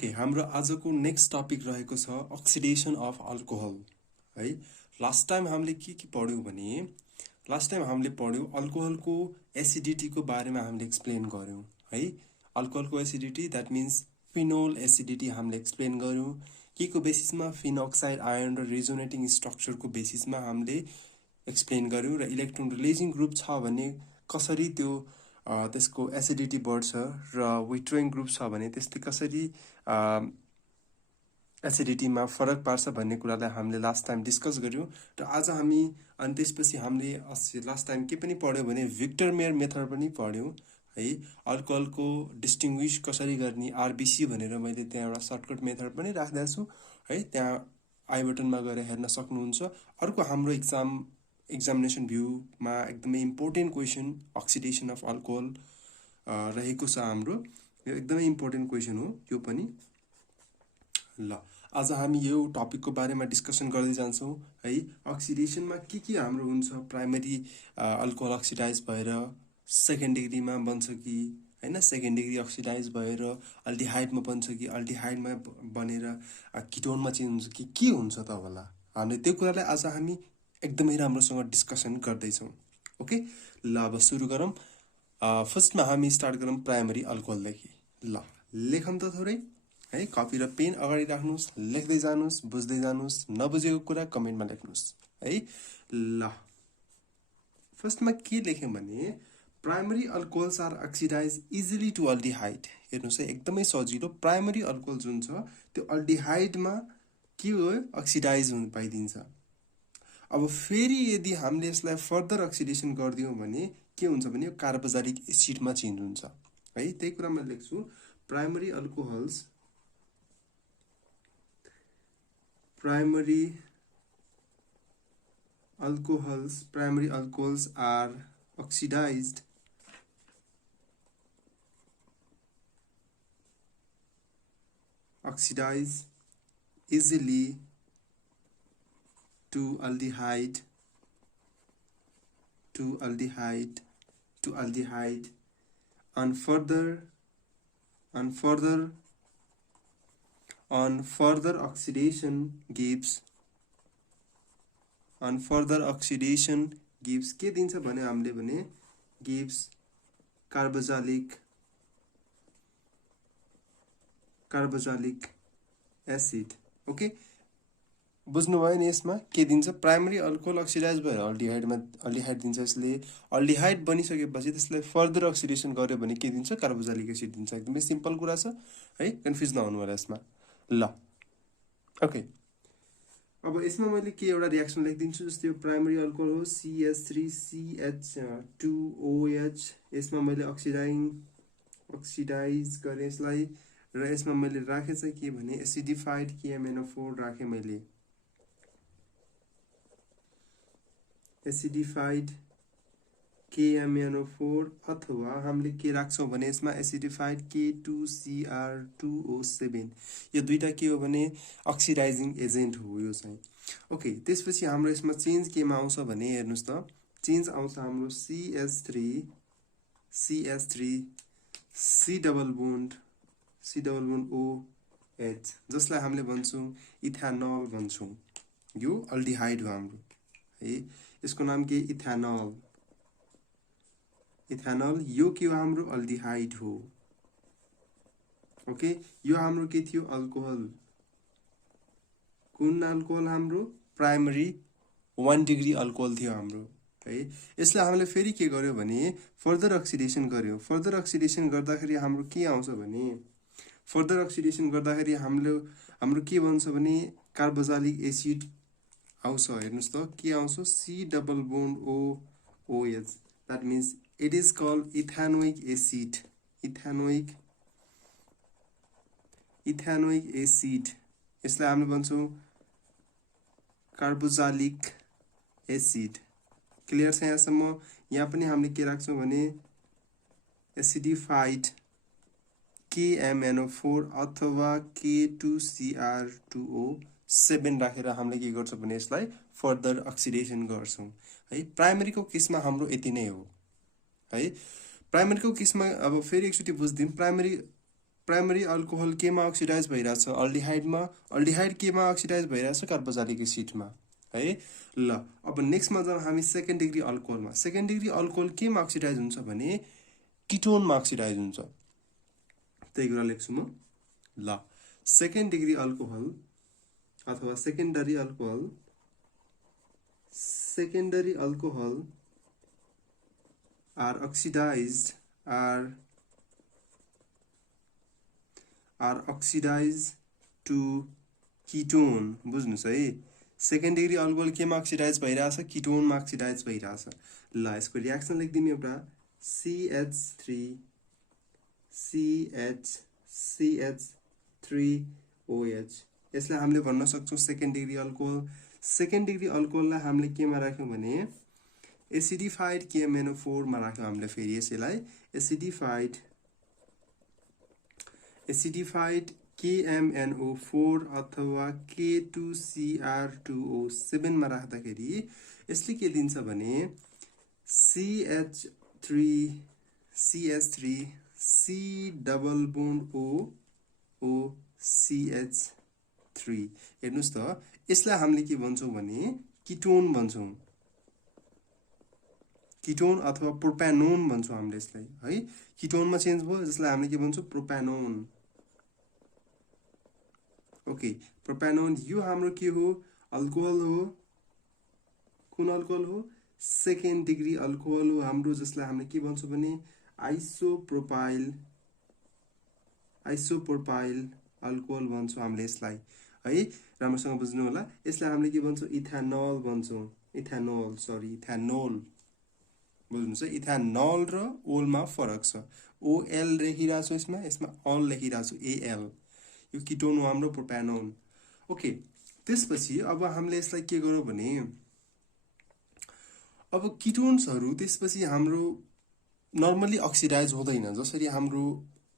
Okay हाम्रो आजको next topic रहेको छ अक्सिडेसन अफ अल्कोहल है। लास्ट टाइम हामीले के पढ्यौँ भने लास्ट टाइम हामीले पढ्यौँ अल्कोहलको एसिडिटीको बारेमा हामीले एक्सप्लेन गऱ्यौँ है। अल्कोहलको acidity that means phenol acidity हामीले एक्सप्लेन गऱ्यौँ। के को बेसिसमा फिनोक्साइड आयन र रिजोनेटिङ स्ट्रक्चरको बेसिसमा हामीले एक्सप्लेन गऱ्यौँ र इलेक्ट्रोन रिलिजिङ ग्रुप छ भने कसरी त्यो त्यसको एसिडिटी बढ्छ र विथड्रोइङ ग्रुप छ भने त्यसले कसरी एसिडिटीमा फरक पार्छ भन्ने कुरालाई हामीले लास्ट टाइम डिस्कस गऱ्यौँ। र आज हामी अनि त्यसपछि हामीले लास्ट टाइम के पनि पढ्यौँ भने भिक्टर मेयर मेथड पनि पढ्यौँ है। अल्कोहलको डिस्टिङ्ग्विस कसरी गर्ने आरबिसी भनेर मैले त्यहाँ एउटा सर्टकट मेथड पनि राख्दैछु छु है, त्यहाँ आई बटनमा गएर हेर्न सक्नुहुन्छ। अर्को हाम्रो एक्जामिनेसन भ्यूमा एकदमै important question oxidation of alcohol रहेको छ हाम्रो। यो एकदमै इम्पोर्टेन्ट क्वेसन हो यो पनि। ल आज हामी यो टपिकको बारेमा डिस्कसन गर्दै जान्छौँ है। अक्सिडेसनमा के हाम्रो हुन्छ, प्राइमरी अल्कोहल अक्सिडाइज भएर सेकेन्ड डिग्रीमा बन्छ कि हैन, सेकेन्ड डिग्री अक्सिडाइज भएर अल्डिहाइडमा बन्छ कि अल्डिहाइडमा बनेर किटोनमा चेन्ज हुन्छ कि के हुन्छ त होला। हामीले त्यो कुरालाई आज हामी एकदमै राम्रोसँग डिस्कसन गर्दैछौँ। ओके ल अब सुरु गरौँ। फर्स्टमा हामी स्टार्ट गरौँ प्राइमरी अल्कोहलदेखि। ल लेखौँ त थोरै है, कपी र पेन अगाडि राख्नुहोस्, लेख्दै जानुहोस्, बुझ्दै जानुहोस्, नबुझेको कुरा कमेन्टमा लेख्नुहोस् है। ल फर्स्टमा के लेख्यौँ भने primary alcohols are oxidise easily to aldehyde. हेर्नुहोस् है एकदमै सजिलो, प्राइमरी अल्कोहल जुन छ त्यो अल्डिहाइडमा के हो अक्सिडाइज हुन पाइदिन्छ। अब फेरि यदि हामीले यसलाई फर्दर अक्सिडेसन गरिदियौँ भने के हुन्छ भने यो कार्बोक्सिलिक एसिडमा चेन्ज हुन्छ है। त्यही कुरा मैले लेख्छु, primary alcohols are oxidized easily to aldehyde on further oxidation gives के दिन्छ भने हामीले भने gives कार्बोक्सिलिक एसिड। ओके बुझ्नुभयो नि यसमा के दिन्छ, प्राइमरी अल्कोहल अक्सिडाइज भएर अल्डिहाइड दिन्छ। यसले अल्डिहाइड बनिसकेपछि त्यसलाई फर्दर अक्सिडेसन गर्यो भने के दिन्छ, कार्बोक्सिलिक एसिड दिन्छ। एकदमै सिम्पल कुरा छ है, कन्फ्युज नहुनु होला यसमा। ल ओके अब यसमा मैले के एउटा रियाक्सन लेखिदिन्छु, जस्तै यो प्राइमरी अल्कोहल हो CH3CH2OH। यसमा मैले अक्सिडाइज गरेँ यसलाई र यसमा मैले राखेँ चाहिँ के भने एसिडिफाइड KMnO4 राखेँ मैले, एसिडिफाइड KMnO4 अथवा हामीले के राख्छौँ भने यसमा एसिडिफाइड K2Cr2O7। यो दुईटा के हो भने अक्सिडाइजिङ एजेन्ट हो यो चाहिँ। ओके त्यसपछि हाम्रो यसमा चेन्ज केमा आउँछ भने हेर्नुहोस् त, चेन्ज आउँछ हाम्रो CH3 C double bond OH, जसलाई हामीले भन्छौँ इथानल भन्छौँ। यो अल्डिहाइड हो हाम्रो है, यसको नाम के इथानल। यो के हो हाम्रो अल्डिहाइड हो। ओके यो हाम्रो के थियो अल्कोहल, कुन अल्कोहल हाम्रो प्राइमरी 1 डिग्री अल्कोहल थियो हाम्रो है। यसलाई हामीले फेरि के गर्यो भने फर्दर अक्सिडेसन गर्यो। फर्दर अक्सिडेसन गर्दाखेरि हाम्रो के आउँछ भने फर्दर अक्सिडेसन गर्दाखेरि हाम्रो के बन्छ भने कार्बोक्सिलिक एसिड आउँछ। हेर्नुहोस् त के आउँछ C double bond OH, that means it is called ethanoic acid. Ethanoic acid यसलाई हामीले भन्छौँ कार्बोक्सिलिक एसिड। क्लियर छ यहाँसम्म। यहाँ पनि हामीले के राख्छौँ भने एसिडिफाइड KMnO4 अथवा K2Cr2O7 राखेर हामीले के गर्छौँ भने यसलाई फर्दर अक्सिडेसन गर्छौँ है। प्राइमरीको केसमा हाम्रो यति नै हो है। प्राइमरीको केसमा अब फेरि एकचोटि बुझ्दिउँ, प्राइमरी अल्कोहल केमा अक्सिडाइज भइरहेछ अल्डिहाइडमा अल्डिहाइड केमा अक्सिडाइज भइरहेछ कार्बोक्सिलिक एसिडमा है ल अब नेक्स्टमा जाउँ हामी सेकेन्ड डिग्री अल्कोहलमा सेकेन्ड डिग्री अल्कोहल केमा अक्सिडाइज हुन्छ भने किटोनमा अक्सिडाइज हुन्छ त्यही कुरा लेख्छु म ल सेकेन्ड डिग्री अल्कोहल अथवा secondary alcohol are oxidized to ketone बुझ्नुस् है सेकेन्ड डिग्री अल्कोहल केमा अक्सिडाइज भइरहेछ किटोनमा अक्सिडाइज भइरहेछ ल यसको रियाक्सन लेख्दिनु एउटा CH3OH यसलाई हामीले भन्न सक्छौं second degree alcohol second degree अल्कोहललाई हामीले केमा राख्यौं भने एसिडिफाइड KMnO4 मा राख्यौं हामीले फेरि यसैलाई एसिडिफाइड KMnO4 अथवा K2Cr2O7 मा राख्दाखेरि यसले के दिन्छ भने CH3 C double bond OCH3 हेर्नुस् त यसलाई हामीले के भन्छौं भने किटोन भन्छौं किटोन अथवा प्रोप्यानोन भन्छौं हामीले यसलाई है किटोनमा चेन्ज भयो जसलाई हामीले के भन्छौं प्रोप्यानोन ओके प्रोप्यानोन यो हाम्रो के हो अल्कोहल हो कुन अल्कोहल हो सेकेन्ड डिग्री अल्कोहल हो हाम्रो जसलाई हामीले के भन्छौं भने आइसोप्रोपाइल अल्कोहल भन्छौं हामीले यसलाई है राम्रोसँग बुझ्नु होला यसलाई हामीले के भन्छौं इथानोल भन्छौं इथानोल बुझ्नुस् इथानोल र ओलमा फरक छ ओएल लेखिरा छु यसमा अल लेखिरा छु एएल यो किटोन हो हाम्रो प्रोप्यानोन ओके त्यसपछि अब हामीले यसलाई के गरौँ भने अब किटोन्सहरु त्यसपछि हाम्रो नर्मली अक्सिडाइज हुँदैन जसरी हाम्रो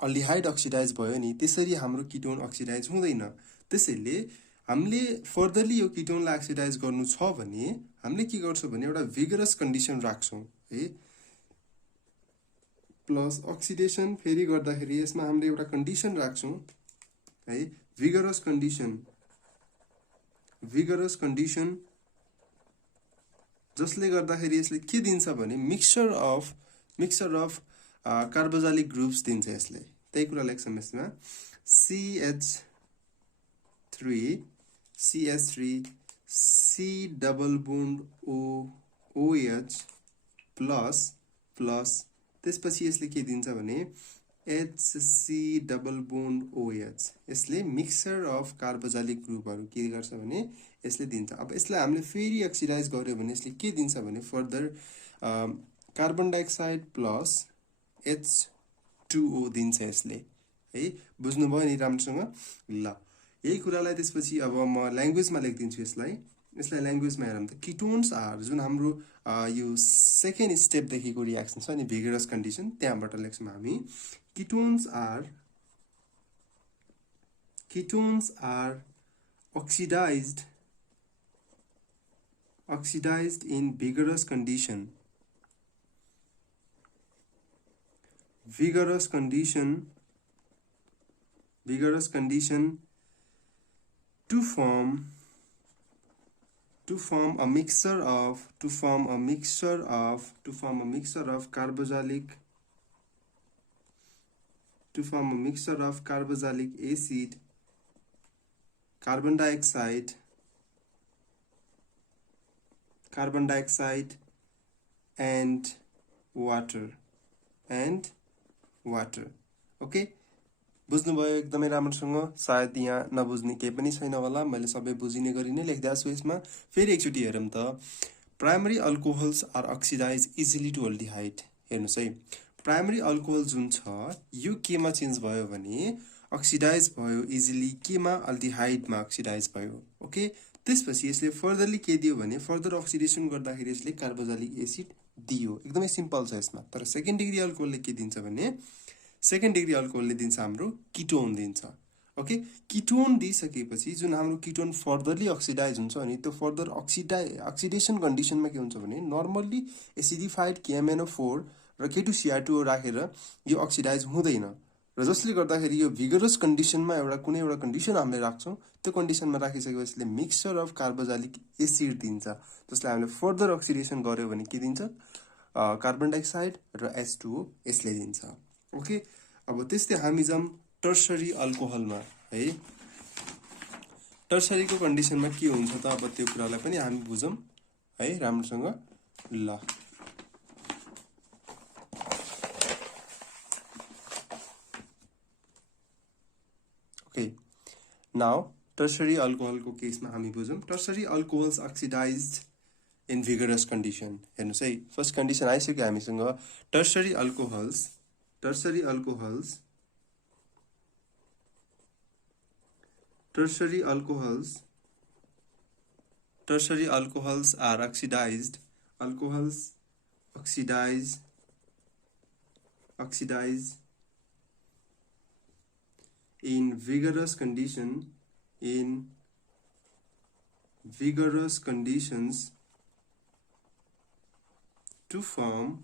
अल्डिहाइड अक्सिडाइज भयो नि त्यसरी हाम्रो किटोन अक्सिडाइज हुँदैन त्यसैले हामीले फर्दरली यो किटोनलाई अक्सिडाइज गर्नु छ भने हामीले के गर्छौं भने एउटा भिगरस कन्डिसन राख्छौं है प्लस अक्सिडेसन फेरि गर्दाखेरि यसमा हामीले एउटा कन्डिसन राख्छौं है भिगरस कन्डिसन जसले गर्दाखेरि यसले के दिन्छ भने मिक्सचर अफ कार्बोक्सिलिक ग्रुप्स दिन्छ यसले त्यही कुरा लेख्छौं यसमा CH3 C double bond OH plus त्यसपछि यसले के दिन्छ भने HC डबल बोन्ड OH यसले मिक्सचर अफ कार्बोक्सिलिक ग्रुपहरु के गर्छ भने यसले दिन्छ अब यसलाई हामीले फेरि अक्सिडाइज गर्यो भने यसले के दिन्छ भने further carbon dioxide plus H2O दिन्छ यसले है बुझ्नुभयो नि राम्रोसँग ल यही कुरालाई त्यसपछि अब म ल्याङ्ग्वेजमा लेख्दिन्छु यसलाई ल्याङ्ग्वेजमा हेरौँ त किटोन्स आर जुन हाम्रो यो सेकेन्ड स्टेप देखिको रियाक्सन छ नि भिगरस कन्डिसन त्यहाँबाट लेख्छौं हामी ketones are oxidized in vigorous condition to form a mixture of carboxylic acid carbon dioxide and water okay बुझ्नुभयो एकदमै राम्रोसँग सायद यहाँ नबुझ्ने केही पनि छैन होला मैले सबै बुझिने गरी नै लेख्दै छु यसमा फेरि एकचोटी हेरौँ त primary alcohols are oxidise easily to aldehyde हेर्नुस् है प्राइमरी अल्कोहल जुन छ यो केमा चेन्ज भयो भने अक्सिडाइज भयो इजिली केमा अल्डिहाइडमा अक्सिडाइज भयो ओके त्यसपछि यसले फर्दरली के दियो भने फर्दर अक्सिडेसन गर्दाखेरि यसले कार्बोक्सिलिक एसिड दियो एकदमै सिम्पल छ यसमा तर सेकेन्ड डिग्री अल्कोहलले के दिन्छ भने सेकेन्ड डिग्री अल्कोहलले दिन्छ हाम्रो किटोन दिन्छ ओके किटोन दिइसकेपछि जुन हाम्रो किटोन फर्दरली अक्सिडाइज हुन्छ अनि त्यो फर्दर अक्सिडेसन कन्डिसनमा के हुन्छ भने नर्मल्ली एसिडिफाइड KMnO4 र K2Cr2O राखेर यो अक्सिडाइज हुँदैन र र जसले गर्दाखेरि यो भिगरस कन्डिसनमा एउटा कुनै एउटा कन्डिसन हामीले राख्छौँ, त्यो कन्डिसनमा राखिसकेपछि यसले मिक्सचर अफ कार्बोजालिक एसिड दिन्छ, जसलाई हामीले फर्दर अक्सिडेसन गर्यो भने के दिन्छ, कार्बन डाइअक्साइड र H2O यसले दिन्छ। ओके, अब त्यस्तै हामी जाऊँ टर्सरी अल्कोहलमा है। टर्सरीको कन्डिसनमा के हुन्छ त, अब त्यो कुरालाई पनि हामी बुझौँ है राम्रोसँग। ल ओके, नाउ टर्सरी अल्कोहलको केसमा हामी बुझौँ। Tertiary alcohols oxidized in vigorous condition. हेर्नुहोस् है, फर्स्ट कन्डिसन आइसक्यो हामीसँग, tertiary alcohols are oxidized in vigorous conditions to form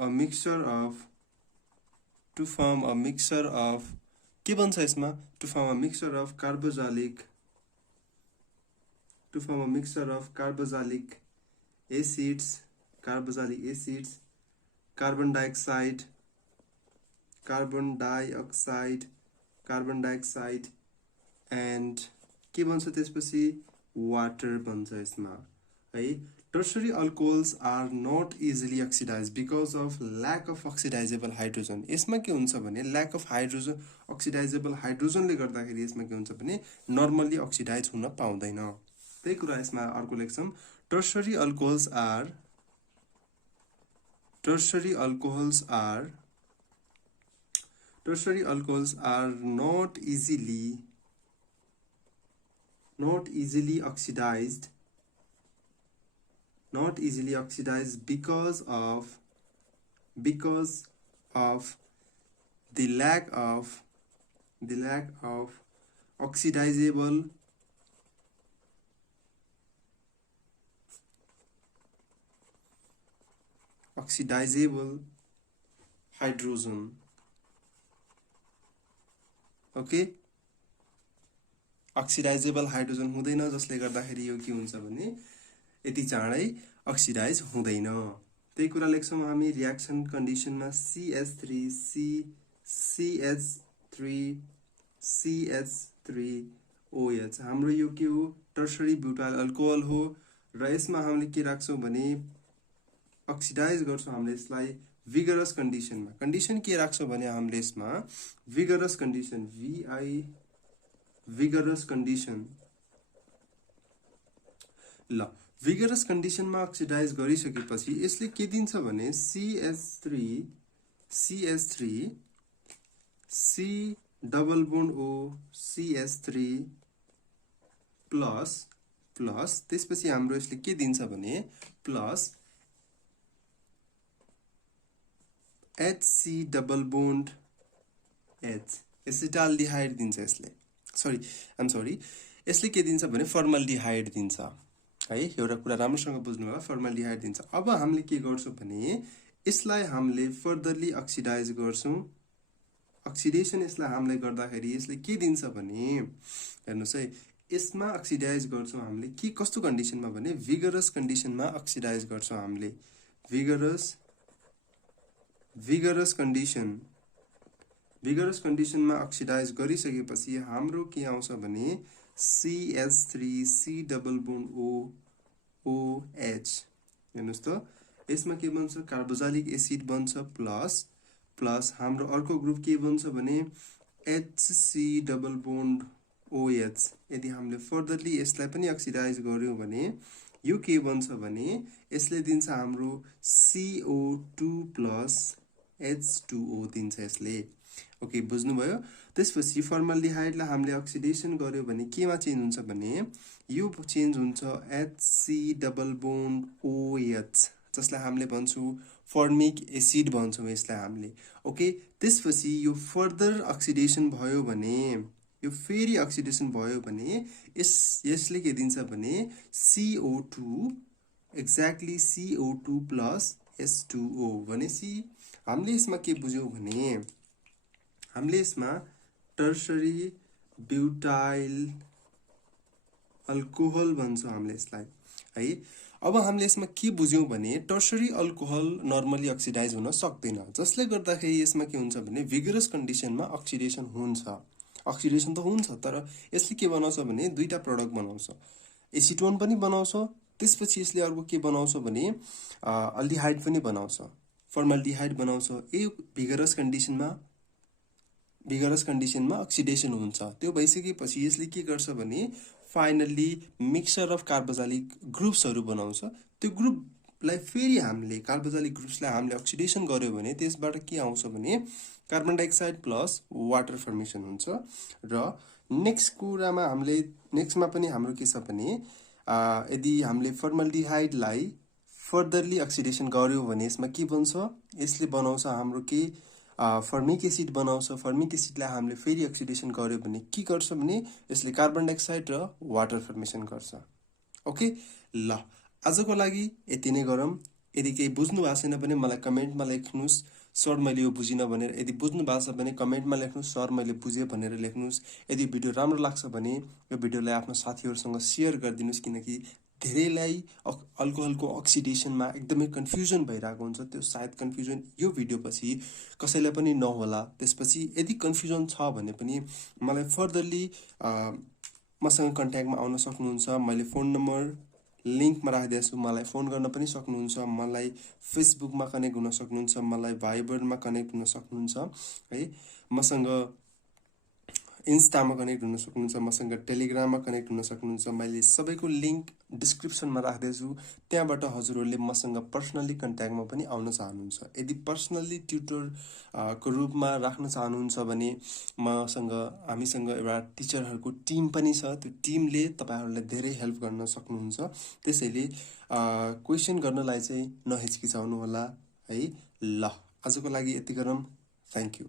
a mixture of के बन्छ यसमा, to form a mixture of carbazolic acids, carbon dioxide and के बन्छ त्यसपछि वाटर बन्छ यसमा है। Tertiary alcohols are not easily oxidize because of lack of oxidizable hydrogen. यसमा के हुन्छ भने ल्याक अफ हाइड्रोजन, अक्सिडाइजेबल हाइड्रोजनले गर्दाखेरि यसमा के हुन्छ भने नर्मल्ली अक्सिडाइज हुन पाउँदैन। त्यही कुरा यसमा अर्को लेख्छौँ, tertiary alcohols are not easily oxidized because of the lack of oxidizable hydrogen. Okay, oxidizable hydrogen हुँदैन, जसले गर्दाखेरि यो के हुन्छ भने यति चाँडै अक्सिडाइज हुँदैन। त्यही कुरा लेख्छौँ हामी रियाक्सन कन्डिसनमा CH3OH। हाम्रो यो के हो, टर्सरी ब्युटाइल अल्कोहल हो र यसमा हामीले के राख्छौँ भने अक्सिडाइज गर्छौँ हामीले यसलाई भिगरस कन्डिसनमा। कन्डिसन के राख्छौँ भने हामीले यसमा भिगरस कन्डिसन ल भिगरस कन्डिसनमा अक्सिडाइज गरिसकेपछि यसले के दिन्छ भने CH3 C double bond O CH3 plus त्यसपछि हाम्रो यसले के दिन्छ भने plus HC double bond H acetaldehyde दिन्छ यसले। यसले के दिन्छ भने फर्मल्डिहाइड दिन्छ है। एउटा कुरा राम्रोसँग बुझ्नु होला, फर्मल्डिहाइड दिन्छ। अब हामीले के गर्छौँ भने यसलाई हामीले फर्दरली अक्सिडाइज गर्छौँ। अक्सिडेसन यसलाई हामीले गर्दाखेरि यसले के दिन्छ भने हेर्नुहोस् है, यसमा अक्सिडाइज गर्छौँ हामीले के कस्तो कन्डिसनमा भने भिगरस कन्डिसनमा अक्सिडाइज गर्छौँ हामीले। भिगरस कन्डिसनमा अक्सिडाइज गरिसकेपछि हाम्रो के आउँछ भने CH3 C double bond OH। हेर्नुहोस् त, यसमा के बन्छ कार्बोजालिक एसिड बन्छ प्लस हाम्रो अर्को ग्रुप के बन्छ भने HC डबल बोन्ड OH। यदि हामीले फर्दरली यसलाई पनि अक्सिडाइज गर्यौँ भने यो के बन्छ भने यसले दिन्छ हाम्रो CO2 प्लस H2O दिन्छ यसले। ओके, बुझ्नुभयो। त्यसपछि फर्मल्डिहाइडलाई हामीले अक्सिडेसन गर्यो भने केमा चेन्ज हुन्छ भने यो चेन्ज हुन्छ HC डबल बोन्ड OH, जसलाई हामीले भन्छौँ फर्मिक एसिड भन्छौँ यसलाई हामीले। ओके, त्यसपछि यो फर्दर अक्सिडेसन भयो भने यसले के दिन्छ भने CO2 exactly CO2 plus H2O भनेपछि हामीले यसमा के बुझ्यौं भने हामीले यसमा टर्सरी ब्युटाइल अल्कोहल भन्छौं हामीले यसलाई है। अब हामीले यसमा के बुझ्यौं भने टर्सरी अल्कोहल नर्मली अक्सिडाइज हुन सक्दैन, जसले गर्दाखेरि यसमा के हुन्छ भने भिगरस कन्डिसनमा अक्सिडेसन हुन्छ। अक्सिडेसन त हुन्छ, तर यसले के बनाउँछ भने दुईटा प्रोडक्ट बनाउँछ, एसिटोन पनि बनाउँछ, त्यसपछि यसले अर्को के बनाउँछ भने अल्डिहाइड पनि बनाउँछ, फर्माल्डिहाइड बनाउँछ। यो भिगरस कन्डिसनमा अक्सिडेसन हुन्छ। त्यो भइसकेपछि यसले के गर्छ भने फाइनल्ली मिक्सचर अफ कार्बोजाइलिक ग्रुप्सहरू बनाउँछ। त्यो ग्रुपलाई फेरि हामीले कार्बोजाइलिक ग्रुप्सलाई हामीले अक्सिडेसन गर्यो भने त्यसबाट के आउँछ भने carbon dioxide plus water formation हुन्छ। र नेक्स्टमा पनि हाम्रो के छ भने यदि हामीले फर्माल्डिहाइडलाई फर्दरली अक्सिडेसन गर्यो भने यसमा के बन्छ, यसले बनाउँछ हाम्रो के फर्मिक एसिड बनाउँछ। फर्मिक एसिडलाई हामीले फेरि अक्सिडेसन गर्यो भने के गर्छ भने यसले कार्बन डाइअक्साइड र वाटर फर्मेसन गर्छ। ओके, ल आजको लागि यति नै गरौँ। यदि केही बुझ्नु भएको छैन भने मलाई कमेन्टमा लेख्नुहोस्, सर मैले यो बुझिनँ भनेर। यदि बुझ्नु भएको छ भने कमेन्टमा लेख्नुहोस्, सर मैले बुझेँ भनेर लेख्नुहोस्। यदि भिडियो राम्रो लाग्छ भने यो भिडियोलाई आफ्नो साथीहरूसँग सेयर गरिदिनुहोस्, किनकि धेरैलाई अल्कोहलको अक्सिडेसनमा एकदमै कन्फ्युजन भइरहेको हुन्छ। त्यो सायद कन्फ्युजन यो भिडियोपछि कसैलाई पनि नहोला। त्यसपछि यदि कन्फ्युजन छ भने पनि मलाई फर्दरली मसँग कन्ट्याक्टमा आउन सक्नुहुन्छ। मैले फोन नम्बर लिङ्कमा राखिदिएको छु, मलाई फोन गर्न पनि सक्नुहुन्छ। मलाई फेसबुकमा कनेक्ट हुन सक्नुहुन्छ, मलाई भाइबरमा कनेक्ट हुन सक्नुहुन्छ है। मसँग इन्स्टामा कनेक्ट हुन सक्नुहुन्छ, मसँग टेलिग्राममा कनेक्ट हुन सक्नुहुन्छ। मैले सबैको लिङ्क डिस्क्रिप्सनमा राख्दैछु, त्यहाँबाट हजुरहरूले मसँग पर्सनल्ली कन्ट्याक्टमा पनि आउन चाहनुहुन्छ। यदि पर्सनल्ली ट्युटर को रूपमा राख्न चाहनुहुन्छ भने हामीसँग एउटा टिचरहरूको टिम पनि छ। त्यो टिमले तपाईँहरूलाई धेरै हेल्प गर्न सक्नुहुन्छ। त्यसैले क्वेसन गर्नलाई चाहिँ नहिचकिचाउनु होला है। ल आजको लागि यति गरौँ। Thank you.